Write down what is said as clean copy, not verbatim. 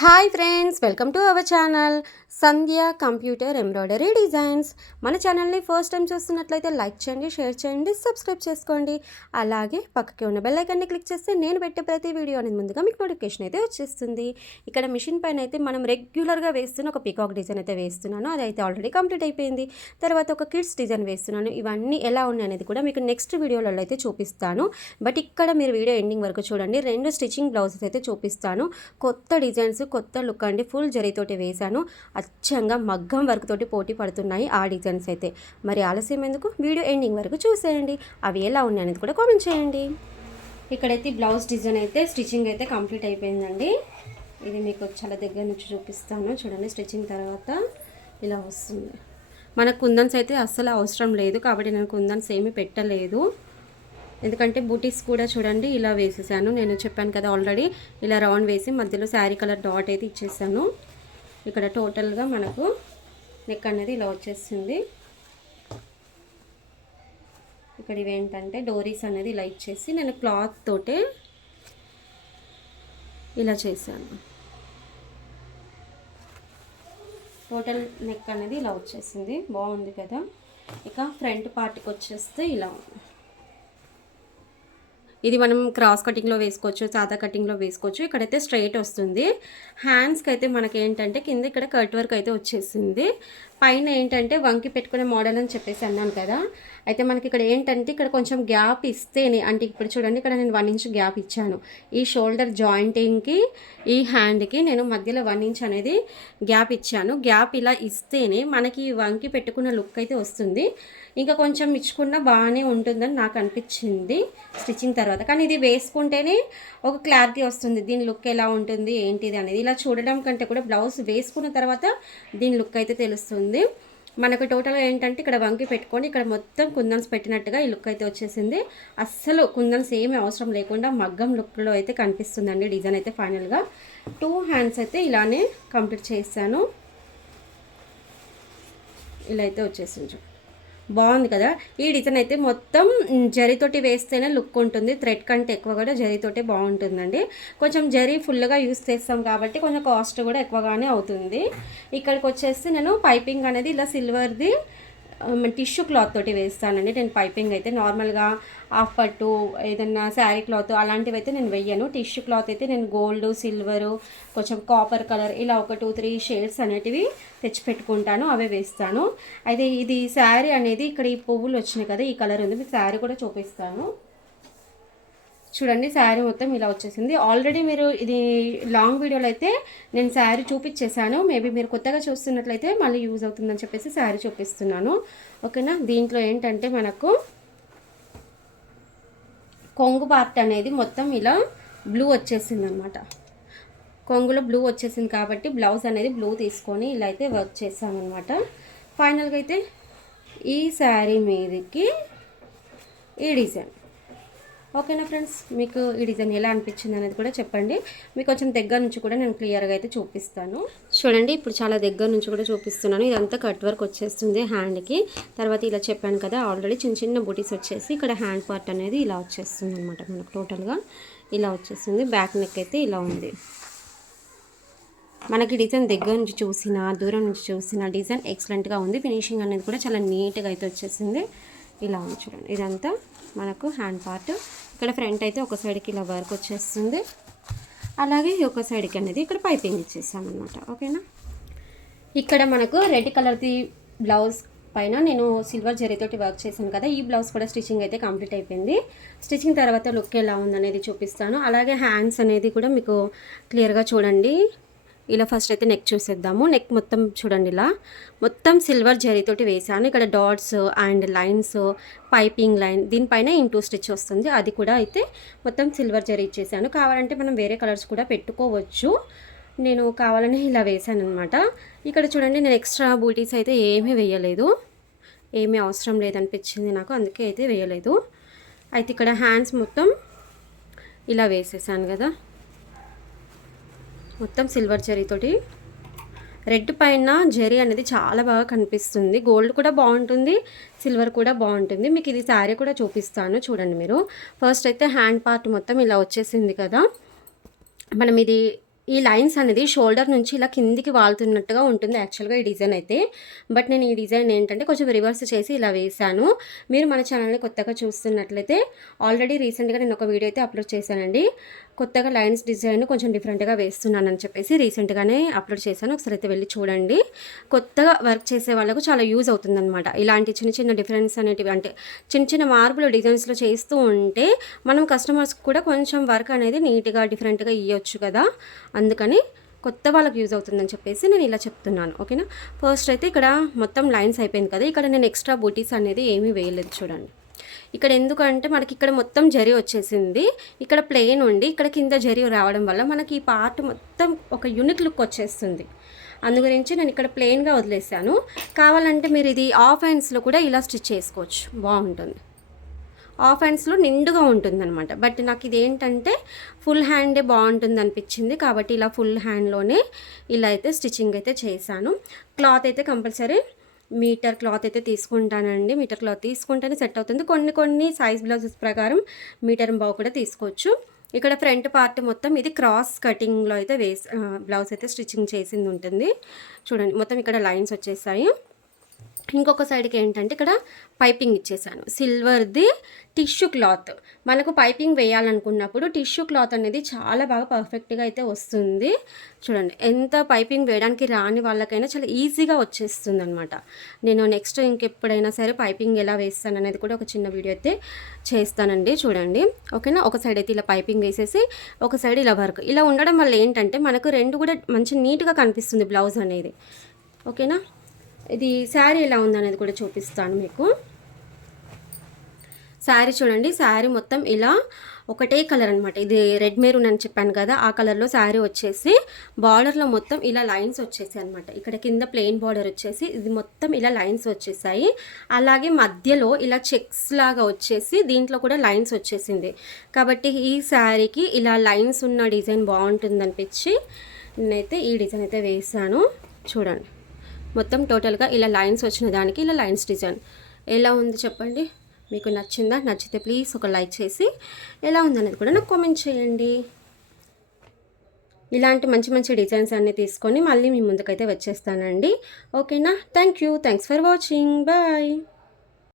Hi friends, welcome to our channel Sandhya computer embroidery designs. మన ఛానల్ని first time చూస్తున్నట్లయితే like చేయండి, share చేయండి, సబ్స్క్రైబ్ చేసుకోండి. అలాగే పక్కకి ఉన్న బెల్ ఐకాన్ని క్లిక్ చేస్తే నేను పెట్టే ప్రతి వీడియో అనేది ముందుగా మీకు నోటిఫికేషన్ అయితే వచ్చేస్తుంది. ఇక్కడ మిషన్ పైన అయితే మనం రెగ్యులర్గా వేస్తున్న ఒక పీకాక్ డిజైన్ అయితే వేస్తున్నాను. అదైతే ఆల్రెడీ కంప్లీట్ అయిపోయింది. తర్వాత ఒక కిడ్స్ డిజైన్ వేస్తున్నాను. ఇవన్నీ ఎలా ఉన్నాయి అనేది కూడా మీకు నెక్స్ట్ వీడియోలలో అయితే చూపిస్తాను. బట్ ఇక్కడ మీరు వీడియో ఎండింగ్ వరకు చూడండి. 2 స్టిచ్చింగ్ బ్లౌజెస్ అయితే చూపిస్తాను. కొత్త డిజైన్స్, కొత్త లుక్ అండి. ఫుల్ జరీతోటి వేశాను. అచ్చంగా మగ్గం వర్క్ తోటి పోటీ పడుతున్నాయి ఆ డిజైన్స్ అయితే. మరి ఆలస్యం ఎందుకు, వీడియో ఎండింగ్ వరకు చూసేయండి. అవి ఎలా ఉన్నాయి అనేది కూడా కామెంట్ చేయండి. ఇక్కడైతే బ్లౌజ్ డిజైన్ అయితే స్టిచ్చింగ్ అయితే కంప్లీట్ అయిపోయిందండి. ఇది మీకు చాలా దగ్గర నుంచి చూపిస్తాను. చూడండి, స్టిచ్చింగ్ తర్వాత ఇలా వస్తుంది. మనకు కుందన్స్ అయితే అస్సలు అవసరం లేదు కాబట్టి నేను కుందన్స్ ఏమీ పెట్టలేదు. ఎందుకంటే బూటీస్ కూడా చూడండి ఇలా వేసేసాను. నేను చెప్పాను కదా ఆల్రెడీ, ఇలా రౌండ్ వేసి మధ్యలో శారీ కలర్ డాట్ అయితే ఇచ్చేసాను. ఇక్కడ టోటల్గా మనకు నెక్ అనేది ఇలా వచ్చేసింది. ఇక్కడ ఇవేంటంటే డోరీస్ అనేది ఇలా ఇచ్చేసి నేను క్లాత్ తోటే ఇలా చేశాను. టోటల్ నెక్ అనేది ఇలా వచ్చేసింది. బాగుంది కదా. ఇక ఫ్రంట్ పార్ట్కి వచ్చేస్తే ఇలా ఉంది. ఇది మనం క్రాస్ కటింగ్లో వేసుకోవచ్చు, సాదా కటింగ్లో వేసుకోవచ్చు. ఇక్కడైతే స్ట్రైట్ వస్తుంది. హ్యాండ్స్కి అయితే మనకి ఏంటంటే కింద ఇక్కడ కట్ వర్క్ అయితే వచ్చేసింది. పైన ఏంటంటే వంకి పెట్టుకునే మోడల్ అని చెప్పేసి అన్నాను కదా. అయితే మనకి ఇక్కడ ఏంటంటే ఇక్కడ కొంచెం గ్యాప్ ఇస్తేనే, అంటే ఇప్పుడు చూడండి ఇక్కడ నేను 1 ఇంచ్ గ్యాప్ ఇచ్చాను. ఈ షోల్డర్ జాయింటింగ్కి ఈ హ్యాండ్కి నేను మధ్యలో 1 ఇంచ్ అనేది గ్యాప్ ఇచ్చాను. గ్యాప్ ఇలా ఇస్తేనే మనకి వంకి పెట్టుకున్న లుక్ అయితే వస్తుంది. ఇంకా కొంచెం ఇచ్చుకున్నా బాగానే ఉంటుందని నాకు అనిపించింది స్టిచ్చింగ్ తర్వాత. కానీ ఇది వేసుకుంటేనే ఒక క్లారిటీ వస్తుంది, దీని లుక్ ఎలా ఉంటుంది ఏంటిది అనేది. ఇలా చూడడం కంటే కూడా బ్లౌజ్ వేసుకున్న తర్వాత దీని లుక్ అయితే తెలుస్తుంది. మనకు టోటల్గా ఏంటంటే ఇక్కడ వంకి పెట్టుకొని ఇక్కడ మొత్తం కుందన్స్ పెట్టినట్టుగా ఈ లుక్ అయితే వచ్చేసింది. అస్సలు కుందన్స్ ఏమీ అవసరం లేకుండా మగ్గం లుక్లో అయితే కనిపిస్తుందండి డిజైన్ అయితే. ఫైనల్గా 2 హ్యాండ్స్ అయితే ఇలానే కంప్లీట్ చేశాను. ఇలా అయితే వచ్చేసింది. బాగుంది కదా. ఈ డిజైన్ అయితే మొత్తం జరీతోటి వేస్తేనే లుక్ ఉంటుంది. థ్రెడ్ కంటే ఎక్కువ కూడా జరీతోటే బాగుంటుందండి. కొంచెం జరీ ఫుల్గా యూస్ చేస్తాం కాబట్టి కొంచెం కాస్ట్ కూడా ఎక్కువగానే అవుతుంది. ఇక్కడికి వచ్చేసి నేను పైపింగ్ అనేది ఇలా సిల్వర్ది టిష్యూ క్లాత్ తోటి వేస్తానండి. నేను పైపింగ్ అయితే నార్మల్గా హాఫ్ పట్టు ఏదన్నా శారీ క్లాత్ అలాంటివి అయితే నేను వెయ్యను. టిష్యూ క్లాత్ అయితే నేను గోల్డ్, సిల్వరు, కొంచెం కాపర్ కలర్ ఇలా ఒక 2-3 షేడ్స్ అనేటివి తెచ్చి పెట్టుకుంటాను, అవే వేస్తాను. అయితే ఇది శారీ అనేది ఇక్కడ ఈ పువ్వులు వచ్చినాయి కదా, ఈ కలర్ ఉంది. మీకు శారీ కూడా చూపిస్తాను. చూడండి, శారీ మొత్తం ఇలా వచ్చేసింది. ఆల్రెడీ మీరు ఇది లాంగ్ వీడియోలో అయితే నేను శారీ చూపించేశాను. మేబీ మీరు కొత్తగా చూస్తున్నట్లయితే మళ్ళీ యూజ్ అవుతుందని చెప్పేసి శారీ చూపిస్తున్నాను. ఓకేనా. దీంట్లో ఏంటంటే మనకు కొంగు పార్ట్ అనేది మొత్తం ఇలా బ్లూ వచ్చేసింది అనమాట. కొంగులో బ్లూ వచ్చేసింది కాబట్టి బ్లౌజ్ అనేది బ్లూ తీసుకొని ఇలా అయితే వర్క్ చేసాను అనమాట. ఫైనల్గా అయితే ఈ శారీ మీదకి ఈ డిజైన్. ఓకేనా ఫ్రెండ్స్, మీకు ఈ డిజైన్ ఎలా అనిపించింది అనేది కూడా చెప్పండి. మీకు కొంచెం దగ్గర నుంచి కూడా నేను క్లియర్గా అయితే చూపిస్తాను. చూడండి, ఇప్పుడు చాలా దగ్గర నుంచి కూడా చూపిస్తున్నాను. ఇదంతా కట్ వర్క్ వచ్చేస్తుంది హ్యాండ్కి. తర్వాత ఇలా చెప్పాను కదా ఆల్రెడీ చిన్న చిన్న బూటీస్ వచ్చేసి ఇక్కడ హ్యాండ్ పార్ట్ అనేది ఇలా వచ్చేస్తుంది అనమాట. మనకు టోటల్గా ఇలా వచ్చేస్తుంది. బ్యాక్ నెక్ అయితే ఇలా ఉంది. మనకి డిజైన్ దగ్గర నుంచి చూసిన, దూరం నుంచి చూసిన డిజైన్ ఎక్సలెంట్గా ఉంది. ఫినిషింగ్ అనేది కూడా చాలా నీట్గా అయితే వచ్చేసింది. ఇలా ఉంది చూడండి. ఇదంతా మనకు హ్యాండ్ పార్ట్. ఇక్కడ ఫ్రంట్ అయితే ఒక సైడ్కి ఇలా వర్క్ వచ్చేస్తుంది. అలాగే ఒక సైడ్కి అనేది ఇక్కడ పైపింగ్ ఇచ్చేసామన్నమాట. ఓకేనా. ఇక్కడ మనకు రెడ్ కలర్ది బ్లౌజ్ పైన నేను సిల్వర్ జరీతోటి వర్క్ చేశాను కదా, ఈ బ్లౌజ్ కూడా స్టిచ్చింగ్ అయితే కంప్లీట్ అయిపోయింది. స్టిచ్చింగ్ తర్వాత లుక్ ఎలా ఉందనేది చూపిస్తాను. అలాగే హ్యాండ్స్ అనేది కూడా మీకు క్లియర్గా చూడండి. ఇలా ఫస్ట్ అయితే నెక్ చూసేద్దాము. నెక్ మొత్తం చూడండి ఇలా మొత్తం సిల్వర్ జరీతోటి వేసాను. ఇక్కడ dots and lines, piping line, దీనిపైన ఇంటూ స్టిచ్ వస్తుంది. అది కూడా అయితే మొత్తం సిల్వర్ జరీ ఇచ్చేసాను. కావాలంటే మనం వేరే కలర్స్ కూడా పెట్టుకోవచ్చు. నేను కావాలని ఇలా వేసాను అనమాట. ఇక్కడ చూడండి, నేను ఎక్స్ట్రా బూటీస్ అయితే ఏమీ వేయలేదు. ఏమీ అవసరం లేదనిపించింది నాకు, అందుకే అయితే వేయలేదు. అయితే ఇక్కడ హ్యాండ్స్ మొత్తం ఇలా వేసేసాను కదా, మొత్తం సిల్వర్ జరీతోటి. రెడ్ పైన జరీ అనేది చాలా బాగా కనిపిస్తుంది. గోల్డ్ కూడా బాగుంటుంది, సిల్వర్ కూడా బాగుంటుంది. మీకు ఇది శారీ కూడా చూపిస్తాను చూడండి మీరు. ఫస్ట్ అయితే హ్యాండ్ పార్ట్ మొత్తం ఇలా వచ్చేసింది కదా. మనం ఇది ఈ లైన్స్ అనేది షోల్డర్ నుంచి ఇలా కిందికి వాలుతున్నట్టుగా ఉంటుంది యాక్చువల్గా ఈ డిజైన్ అయితే. బట్ నేను ఈ డిజైన్ ఏంటంటే కొంచెం రివర్స్ చేసి ఇలా వేశాను. మీరు మన ఛానల్ని కొత్తగా చూస్తున్నట్లయితే ఆల్రెడీ రీసెంట్గా నేను ఒక వీడియో అయితే అప్లోడ్ చేశానండి. కొత్తగా లైన్స్ డిజైన్ కొంచెం డిఫరెంట్గా వేస్తున్నానని చెప్పేసి రీసెంట్గానే అప్లోడ్ చేశాను. ఒకసారి అయితే వెళ్ళి చూడండి. కొత్తగా వర్క్ చేసే వాళ్ళకు చాలా యూజ్ అవుతుందన్నమాట. ఇలాంటి చిన్న చిన్న డిఫరెన్స్ అనేటివి, అంటే చిన్న చిన్న మార్పులు డిజైన్స్లో చేస్తూ ఉంటే మనం కస్టమర్స్కి కూడా కొంచెం వర్క్ అనేది నీట్గా డిఫరెంట్గా ఇవ్వచ్చు కదా. అందుకని కొత్త వాళ్ళకి యూజ్ అవుతుందని చెప్పేసి నేను ఇలా చెప్తున్నాను. ఓకేనా. ఫస్ట్ అయితే ఇక్కడ మొత్తం లైన్స్ అయిపోయింది కదా. ఇక్కడ నేను ఎక్స్ట్రా బూటీస్ అనేది ఏమీ వేయలేదు చూడండి. ఇక్కడ ఎందుకంటే మనకి ఇక్కడ మొత్తం జరీ వచ్చేసింది, ఇక్కడ ప్లెయిన్ ఉండి ఇక్కడ కింద జరీ రావడం వల్ల మనకి ఈ పార్ట్ మొత్తం ఒక యూనిక్ లుక్ వచ్చేస్తుంది. అందు గురించి నేను ఇక్కడ ప్లెయిన్గా వదిలేసాను. కావాలంటే మీరు ఇది ఆఫ్ హ్యాండ్స్లో కూడా ఇలా స్టిచ్ చేసుకోవచ్చు, బాగుంటుంది. ఆఫ్ హ్యాండ్స్లో నిండుగా ఉంటుందన్నమాట. బట్ నాకు ఇది ఏంటంటే ఫుల్ హ్యాండే బాగుంటుంది అనిపించింది, కాబట్టి ఇలా ఫుల్ హ్యాండ్లోనే ఇలా అయితే స్టిచ్చింగ్ అయితే చేశాను. క్లాత్ అయితే కంపల్సరీ మీటర్ క్లాత్ అయితే తీసుకుంటానండి. మీటర్ క్లాత్ తీసుకుంటేనే సెట్ అవుతుంది. కొన్ని సైజ్ బ్లౌజెస్ ప్రకారం మీటర్ బావు కూడా తీసుకోవచ్చు. ఇక్కడ ఫ్రంట్ పార్ట్ మొత్తం ఇది క్రాస్ కటింగ్లో అయితే బ్లౌజ్ అయితే స్టిచ్చింగ్ చేసింది ఉంటుంది చూడండి. మొత్తం ఇక్కడ లైన్స్ వచ్చేసాయి. ఇంకొక సైడ్కి ఏంటంటే ఇక్కడ పైపింగ్ ఇచ్చేసాను, సిల్వర్ది టిష్యూ క్లాత్. మనకు పైపింగ్ వేయాలనుకున్నప్పుడు టిష్యూ క్లాత్ అనేది చాలా బాగా పర్ఫెక్ట్గా అయితే వస్తుంది చూడండి. ఎంత పైపింగ్ వేయడానికి రాని వాళ్ళకైనా చాలా ఈజీగా వచ్చేస్తుంది అనమాట. నేను నెక్స్ట్ ఇంకెప్పుడైనా సరే పైపింగ్ ఎలా వేస్తాను అనేది కూడా ఒక చిన్న వీడియో అయితే చేస్తానండి చూడండి. ఓకేనా. ఒక సైడ్ అయితే ఇలా పైపింగ్ వేసేసి ఒక సైడ్ ఇలా వర్క్ ఇలా ఉండడం వల్ల ఏంటంటే మనకు రెండు కూడా మంచి నీట్గా కనిపిస్తుంది బ్లౌజ్ అనేది. ఓకేనా. ఇది శారీ ఎలా ఉందనేది కూడా చూపిస్తాను మీకు. శారీ చూడండి, శారీ మొత్తం ఇలా ఒకటే కలర్ అనమాట. ఇది రెడ్ మెరూన్ అని చెప్పాను కదా, ఆ కలర్లో శారీ వచ్చేసి బార్డర్లో మొత్తం ఇలా లైన్స్ వచ్చేసాయి అనమాట. ఇక్కడ కింద ప్లెయిన్ బార్డర్ వచ్చేసి ఇది మొత్తం ఇలా లైన్స్ వచ్చేసాయి. అలాగే మధ్యలో ఇలా చెక్స్ లాగా వచ్చేసి దీంట్లో కూడా లైన్స్ వచ్చేసింది. కాబట్టి ఈ శారీకి ఇలా లైన్స్ ఉన్న డిజైన్ బాగుంటుంది అనిపించి నేనైతే ఈ డిజైన్ అయితే వేసాను చూడండి. మొత్తం టోటల్గా ఇలా లైన్స్ వచ్చిన దానికి ఇలా లైన్స్ డిజైన్ ఎలా ఉంది చెప్పండి. మీకు నచ్చిందా? నచ్చితే ప్లీజ్ ఒక లైక్ చేసి ఎలా ఉందనేది కూడా నాకు కామెంట్ చేయండి. ఇలాంటి మంచి మంచి డిజైన్స్ అన్నీ తీసుకొని మళ్ళీ మీ ముందుకైతే వచ్చేస్తానండి. ఓకేనా. Thanks for watching. బాయ్.